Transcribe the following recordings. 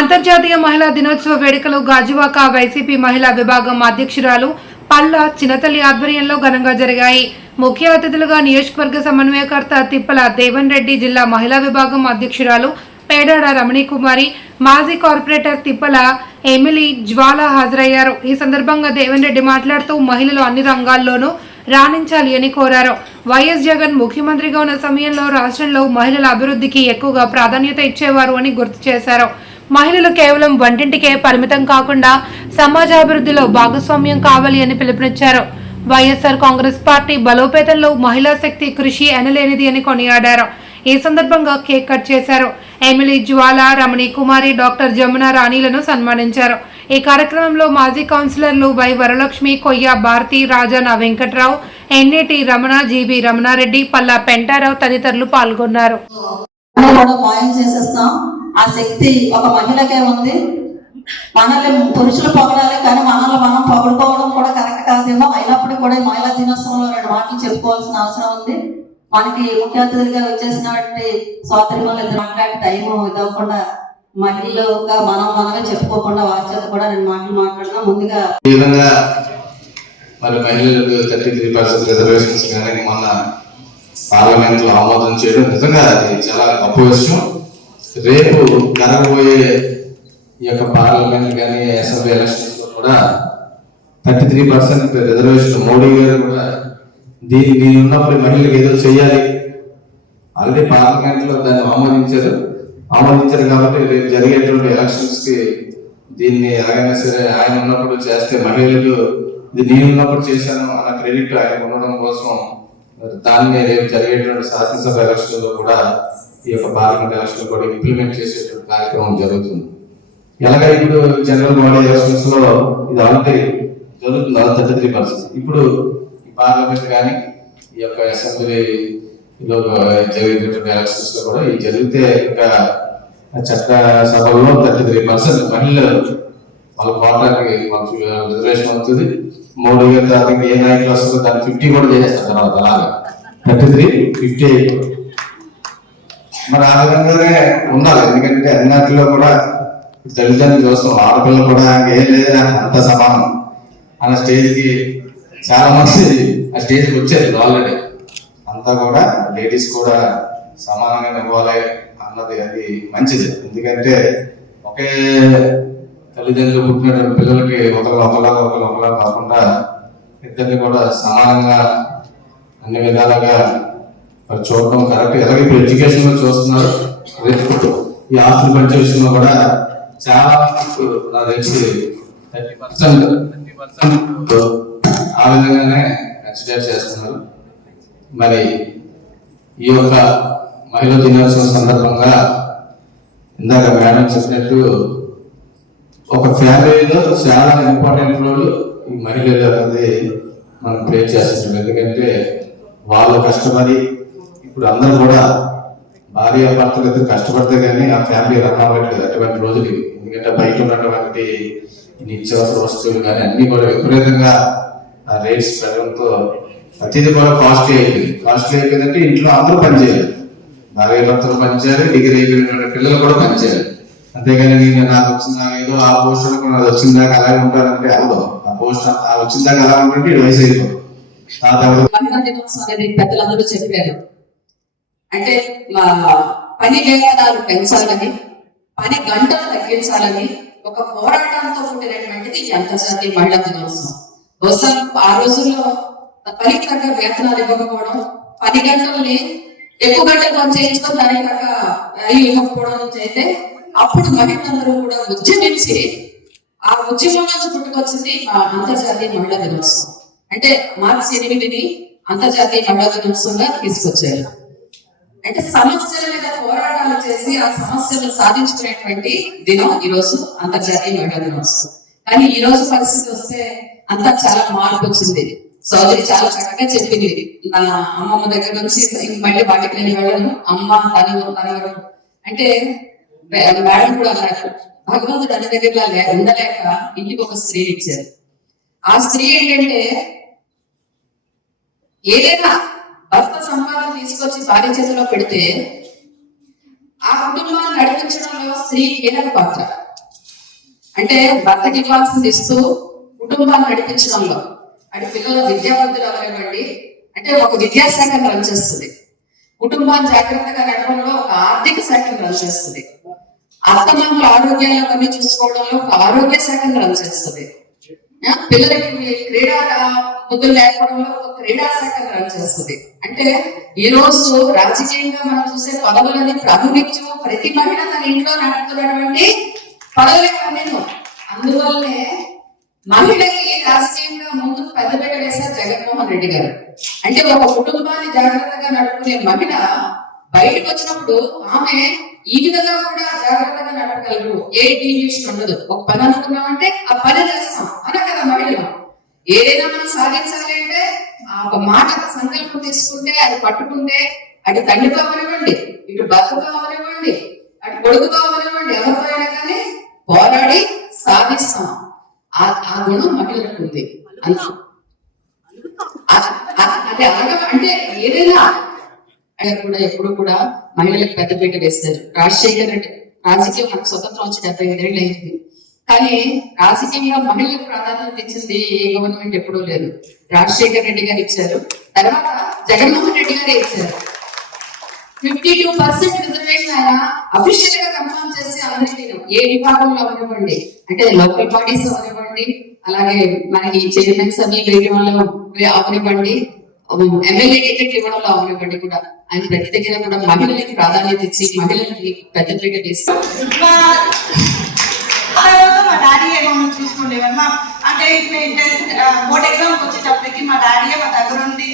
అంతర్జాతీయ మహిళా దినోత్సవ వేడుకలు గాజువాక వైసీపీ మహిళా విభాగం అధ్యక్షురాలు పల్ల చిన్నతల్లి ఆధ్వర్యంలో ఘనంగా జరిగాయి. ముఖ్య అతిథులుగా నియోజకవర్గ సమన్వయకర్త తిప్పల దేవన్ రెడ్డి, జిల్లా మహిళా విభాగం అధ్యక్షురాలు పేడాడ రమణీకుమారి, మాజీ కార్పొరేటర్ తిప్పల ఎమిలీ జ్వాల హాజరయ్యారు. ఈ సందర్భంగా దేవన్ రెడ్డి మాట్లాడుతూ మహిళలు అన్ని రంగాల్లోనూ రాణించాలి అని కోరారు. వైఎస్ జగన్ ముఖ్యమంత్రిగా ఉన్న సమయంలో రాష్ట్రంలో మహిళల అభివృద్ధికి ఎక్కువగా ప్రాధాన్యత ఇచ్చేవారు అని గుర్తు చేశారు. మహిళలు కేవలం వంటింటికే పరిమితం కాకుండా సమాజాభివృద్ధిలో భాగస్వామ్యం కావాలి అని పిలుపునిచ్చారు. వైఎస్ఆర్ కాంగ్రెస్ పార్టీ బలోపేతంలో మహిళా శక్తి కృషి ఎనలేనిది అని కొనియాడారు. ఈ సందర్భంగా కేక్ కట్ చేశారు. ఎమిలీ జ్వాల, రమణి కుమారి, డాక్టర్ జమున రాణిలను సన్మానించారు. ఈ కార్యక్రమంలో మాజీ కౌన్సిలర్లు వై వరలక్ష్మి, కొయ్య భారతి, రాజాన వెంకట్రావు, ఎన్ఏటి రమణ, జీబీ రమణారెడ్డి, పల్లా పెంటారావు తదితరులు పాల్గొన్నారు. ఆ శక్తి ఒక మహిళకే ఉంది. మనల్ని పురుషులు పొగడాలి కానీ మనల్ని మనం పొగడుకోవడం కూడా కరెక్ట్ కాదేమో. అయినప్పటికీ కూడా మహిళా దినోత్సవంలో 2 మాటలు చెప్పుకోవాల్సిన అవసరం ఉంది. మనకి ముఖ్య అతిథులుగా వచ్చేసినటువంటి సోదరిమణులు ఇద్దరు మాట్లాడే టైం ఇవ్వకుండా మహిళలుగా మనమే చెప్పుకోకుండా వారి చేత కూడా 2 మాటలు మాట్లాడినా ముందుగా ఈ విధంగా మరి మహిళలకు 33% రిజర్వేషన్స్ కానీ మొన్న పార్లమెంట్ లో ఆమోదం చేయడం నిజంగా అది చాలా గొప్ప విషయం. రేపు జరగబోయే ఈ యొక్క పార్లమెంట్ కానీ అసెంబ్లీ ఎలక్షన్స్ లో కూడా 33% రిజర్వేషన్ మోడీ గారు కూడా దీన్ని ఉన్నప్పుడు మహిళలకు ఏదో చేయాలి, ఆల్రెడీ పార్లమెంట్ లో దాన్ని ఆమోదించారు కాబట్టి రేపు జరిగేటువంటి ఎలక్షన్స్ కి దీన్ని ఎలాగైనా సరే ఆయన ఉన్నప్పుడు చేస్తే మహిళలకు ఇది నేను ఉన్నప్పుడు చేశాను అన్న క్రెడిట్ ఆయన ఉండడం కోసం దాన్ని రేపు జరిగేటువంటి శాసనసభ ఎలక్షన్ లో కూడా ఈ యొక్క పార్లమెంట్ ఎలక్షన్ కూడా ఇంప్లిమెంట్ చేసేటువంటి కార్యక్రమం జరుగుతుంది. ఎలాగ ఇప్పుడు జనరల్ బాడీ ఎలక్షన్స్ లో ఇది ఆల్రెడీ జరుగుతుంది 33%. ఇప్పుడు ఈ పార్లమెంట్ కానీ ఈ యొక్క అసెంబ్లీలో జరిగేటువంటి ఎలక్షన్స్ లో కూడా ఇది జరిగితే ఇంకా చట్ట సభల్లో 33% మహిళలు వాళ్ళ కోటాకి రిజర్వేషన్ అవుతుంది. మోడీ గారి తర్వాత ఏ నాయకులు వస్తుందో దాన్ని 50 కూడా చేసేస్తారు. తర్వాత అలాగా 33, 58 మరి ఆ విధంగానే ఉండాలి. ఎందుకంటే అన్నిటిలో కూడా తల్లిదండ్రులు చూస్తాం, ఆడపిల్లలు కూడా ఏం లేదా అంత సమానం అన్న స్టేజ్కి చాలా మంది ఆ స్టేజ్కి వచ్చారు ఆల్రెడీ. అంతా కూడా లేడీస్ కూడా సమానంగా ఇవ్వాలి అన్నది అది మంచిది. ఎందుకంటే ఒకే తల్లిదండ్రులు పుట్టినటువంటి పిల్లలకి ఒకలా కాకుండా ఇద్దరిని కూడా సమానంగా అన్ని విధాలుగా చూడటం కరెక్ట్. అలాగే ఇప్పుడు ఎడ్యుకేషన్ లో చూస్తున్నారు. ఈ ఆస్తుల పనిచేసిన కూడా చాలా నాకు తెలిసి 30% ఆ విధంగానే కన్సిడర్ చేస్తున్నారు. మరి ఈ యొక్క మహిళా దినోత్సవం సందర్భంగా ఇందాక మేడం చెప్పినట్టు ఒక ఫ్యామిలీలో చాలా ఇంపార్టెంట్ రోల్ ఈ మహిళలు అనేది మనం ప్లే చేస్తున్నాం. ఎందుకంటే వాళ్ళు కష్టపడి ఇప్పుడు అందరూ కూడా భార్య భర్తలు ఇద్దరు కష్టపడితే కానీ ఆ ఫ్యామిలీ రన్ అవ్వట్లేదు అటువంటి రోజులు. ఎందుకంటే బయట ఉన్నటువంటి నిత్యావసర వస్తువులు కానీ అన్ని కూడా విపరీతంగా రేట్స్ పెరగడంతో ప్రతిదీ కూడా కాస్ట్లీ అయిపోయిందంటే ఇంట్లో అందరూ పనిచేయాలి. భార్య భర్తలు పనిచేయాలి, డిగ్రీ అయిపోయినటువంటి పిల్లలు కూడా పనిచేయాలి. అంతేగాని నేను నాకు వచ్చిందా ఏదో ఆ పోస్ట్ నాకు వచ్చిందాక అలాగే ఉంటానంటే అవ్వదు. ఆ పోస్ట్ వచ్చిందాక అలా ఉంటుంటే ఇది వయసు అయిపోతుంది. పెద్దలందరూ చెప్పారు అంటే పని వేతనాలు పెంచాలని, పని గంటలు తగ్గించాలని ఒక పోరాటంతో కూడినటువంటిది అంతర్జాతీయ మహిళా దినోత్సవం. బహుశా ఆ రోజుల్లో పనికి తగ్గ వేతనాలు ఇవ్వకపోవడం, 10 గంటల్ని ఎక్కువ గంటలు పని చేయించుకొని దానికి తగ్గ ఇవ్వకపోవడం అయితే అప్పుడు మహిళలందరూ కూడా ఉద్యమించి ఆ ఉద్యమం నుంచి పుట్టుకొచ్చింది అంతర్జాతీయ మహిళా దినోత్సవం. అంటే మార్చి 8ని అంతర్జాతీయ మహిళా దినోత్సవంగా తీసుకొచ్చారు. అంటే సమస్యల మీద పోరాటాలు చేసి ఆ సమస్యలు సాధించుకునేటువంటి దినం ఈ రోజు అంతర్జాతీయ మహిళా దినోత్సవం. కానీ ఈ రోజు పరిస్థితి వస్తే అంతా చాలా మార్పు వచ్చింది. సోదరి చాలా చక్కగా చెప్పింది. నా అమ్మమ్మ దగ్గర నుంచి మళ్ళీ వాటికి నేను వెళ్ళను, అమ్మ తనవరు అంటే మేడం కూడా అన్నారు. భగవంతుడు అన్ని దగ్గర ఉండలేక ఇంటికి ఒక స్త్రీ ఇచ్చారు. ఆ స్త్రీ ఏంటంటే ఏదైనా భర్త సంపాదన తీసుకొచ్చి భార్య చేతిలో పెడితే ఆ కుటుంబాన్ని నడిపించడంలో స్త్రీ కీలక పాత్ర. అంటే భర్తకి ఇవ్వాల్సింది ఇస్తూ కుటుంబాన్ని నడిపించడంలో, అంటే పిల్లల విద్యావంతులు అవనివ్వండి, అంటే ఒక విద్యాశాఖను రన్ చేస్తుంది, కుటుంబాన్ని జాగ్రత్తగా నడపడంలో ఒక ఆర్థిక శాఖను రన్ చేస్తుంది, అత్తమామల ఆరోగ్యాలు అవన్నీ చూసుకోవడంలో ఒక ఆరోగ్య శాఖను రన్ చేస్తుంది, పిల్లలకి క్రీడా బుద్ధులు లేకపోవడంలో ఒక క్రీడా శాఖను రన్ చేస్తుంది. అంటే ఈ రోజు రాజకీయంగా మనం చూసే పదవులని ప్రాతినిధ్యం ప్రతి మహిళ తన ఇంట్లో నడుపుతున్నటువంటి పదవులే నేను. అందువల్లనే మహిళకి రాజకీయంగా ముందుకు పెద్దపీట వేశారు జగన్మోహన్ రెడ్డి గారు. అంటే ఒక కుటుంబాన్ని జాగ్రత్తగా నడుపుకునే మహిళ బయటకు వచ్చినప్పుడు ఆమె ఈ విధంగా కూడా జాగ్రత్తగా నడపగలరు. ఏ డీవియేషన్ ఉండదు. ఒక పని అనుకున్నామంటే ఆ పని చేస్తాం అన కదా మహిళలు. ఏదైనా మనం సాధించాలి అంటే ఆ ఒక మాట సంకల్పం తీసుకుంటే అది పట్టుకుంటే అటు తండ్రితో అవనివ్వండి, ఇటు భర్తతో అవనివ్వండి, అటు కొడుకుతో అవనివ్వండి, ఎవరితో అయినా కానీ పోరాడి సాధిస్తాం. ఆ గుణం మహిళలకు ఉంది. అది అంటే ఏదైనా కూడా ఎప్పుడు కూడా మహిళలకు పెద్దపీట వేస్తారు. రాజశేఖర్ రెడ్డి రాజకీయం మనకు స్వతంత్రం వచ్చి 75 ఏళ్ళు అయింది, కానీ రాజకీయంగా మహిళలకు ప్రాధాన్యత ఇచ్చింది ఏ గవర్నమెంట్ ఎప్పుడూ లేదు. రాజశేఖర్ రెడ్డి గారు ఇచ్చారు, తర్వాత జగన్మోహన్ రెడ్డి గారే ఇచ్చారు. 52% రిజర్వేషన్ ఆయన అఫీషియల్ గా కన్ఫర్మ్ చేసి అందరికీ ఏ విభాగంలో అవనివ్వండి, అంటే లోకల్ బాడీస్ అవనివ్వండి, అలాగే మనకి చైర్మన్స్ అవి వేయడం వల్ల అవనివ్వండి, ఎమ్మెల్యే టికెట్ ఇవ్వడంలో అవనివ్వండి కూడా ఆయన ప్రతి దగ్గర కూడా మహిళలకి ప్రాధాన్యత ఇచ్చి మహిళలకి పెద్దపీట వేసి మా డాడీ ఏమో చూసుకుండేవారు. అంటే బోర్డ్ ఎగ్జామ్కి వచ్చేటప్పటికి మా డాడీ మా దగ్గర ఉండి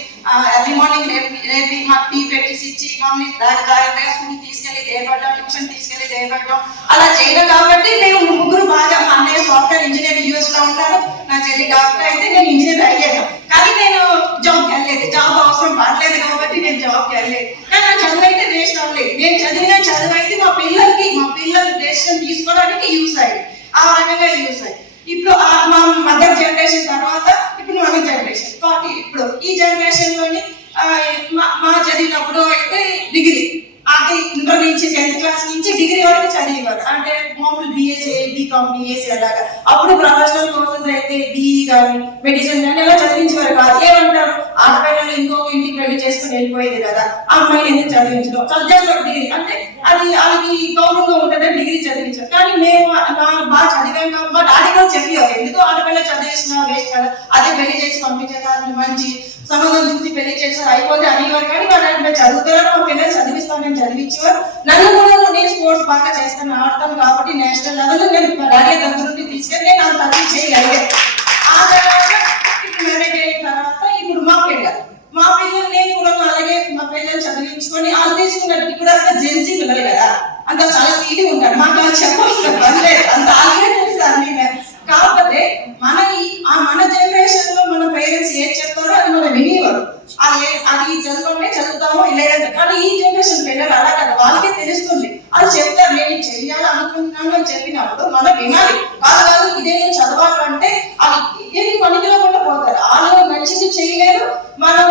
ఎర్లీ మార్నింగ్ రేపి మాకు టీ పెట్టేసి ఇచ్చి మమ్మల్ని జాగ్రత్తగా స్కూల్ తీసుకెళ్ళి చేయబడ్డాం, ట్యూషన్ తీసుకెళ్ళి చేయబడ్డాం. అలా చేయడం కాబట్టి మేము ముగ్గురు బాగా, మా అన్నయ్య సాఫ్ట్వేర్ ఇంజనీర్ US లో ఉంటారు, నా చెల్లి డాక్టర్ అయితే నేను ఇంజనీర్ అయ్యాను. కానీ నేను జాబ్కి వెళ్ళలేదు, జాబ్ అవసరం పడలేదు కాబట్టి నేను జాబ్కి వెళ్ళలేదు. కానీ నా చదువు అయితే వేస్ట్ అవ్వలేదు. నేను చదివిన చదువు అయితే మా పిల్లల డెసిషన్ తీసుకోవడానికి యూస్ అయ్యి ఆ రకంగా యూస్ అయ్యి ఇప్పుడు మా మదర్ జనరేషన్ తర్వాత ఇప్పుడు మన జనరేషన్ 40 ఇప్పుడు ఈ జనరేషన్ లోని మా చదివినప్పుడు అయితే డిగ్రీ అది ఇంటర్ నుంచి 10th క్లాస్ నుంచి డిగ్రీ వరకు చదివేవారు. అంటే మామూలు BSc BCom BSc అలాగా. అప్పుడు ప్రొఫెషనల్ కోర్సెస్ అయితే BE కానీ మెడిసిన్ కానీ అలా చదివించేవారు కాదు. ఏమంటారు, ఆడపిల్లలు ఇంకొక ఇంటికి వెళ్ళి చేసుకుని వెళ్ళిపోయేది కదా, అమ్మాయిని ఎందుకు చదివించడం, సబ్జెక్ట్ డిగ్రీ అంటే అది వాళ్ళకి గౌరవంగా ఉంటుందని డిగ్రీ చదివించారు. కానీ మేము బాగా చదివాం కాబట్టి మా డాడీ కూడా చెప్పేవారు, ఎందుకు ఆడపిల్ల చదివేసినా వేస్ట్ కదా, అదే పెళ్లి చేసి పంపించేదాన్ని మంచి సంబంధం చూసి పెళ్లి చేస్తారు అయిపోతే అనేవారు. కానీ మా డాడీ చదువుతారు, మా పిల్లలు చదివిస్తాను చదివించేవారు. నన్ను కూడా నేను స్పోర్ట్స్ బాగా చేస్తాను, ఆడతాను కాబట్టి నేషనల్ లెవెల్ నేను మా డాడీ దగ్గర నుండి తీసుకెళ్ళి నేను అంత అచీవ్ చేయగలిగాను. ఆ తర్వాత ఇప్పుడు మ్యారేజ్ అయిన తర్వాత ఇప్పుడు మా పిల్లలు నేను కూడా అలాగే మా పిల్లలు చదివించుకొని వాళ్ళు తీసుకున్నట్టు ఇప్పుడు అంత జెన్సీ పిల్లలు కదా, అంత చాలా స్పీడ్ ఉంటారు, మాకు అలా చెప్పవలసిన పని లేదు, అంత అలాగే చూస్తాను నేను. కాకపోతే మన జనరేషన్ లో మన పేరెంట్స్ ఏం చెప్తారో అది మనం వినేవారు, అది చదువుతామో లేదంటే. కానీ ఈ జనరేషన్ పిల్లలు అలా కదా, వాళ్ళకే తెలుస్తుంది, అది చెప్తారు నేను చెయ్యాలి అనుకుంటున్నాను అని చెప్పినప్పుడు మనం వినాలి. కాదు ఇదే నేను చదవాలంటే అది ఏమి పనికిలో కూడా పోతారు, వాళ్ళు నచ్చింది చేయలేరు, మనం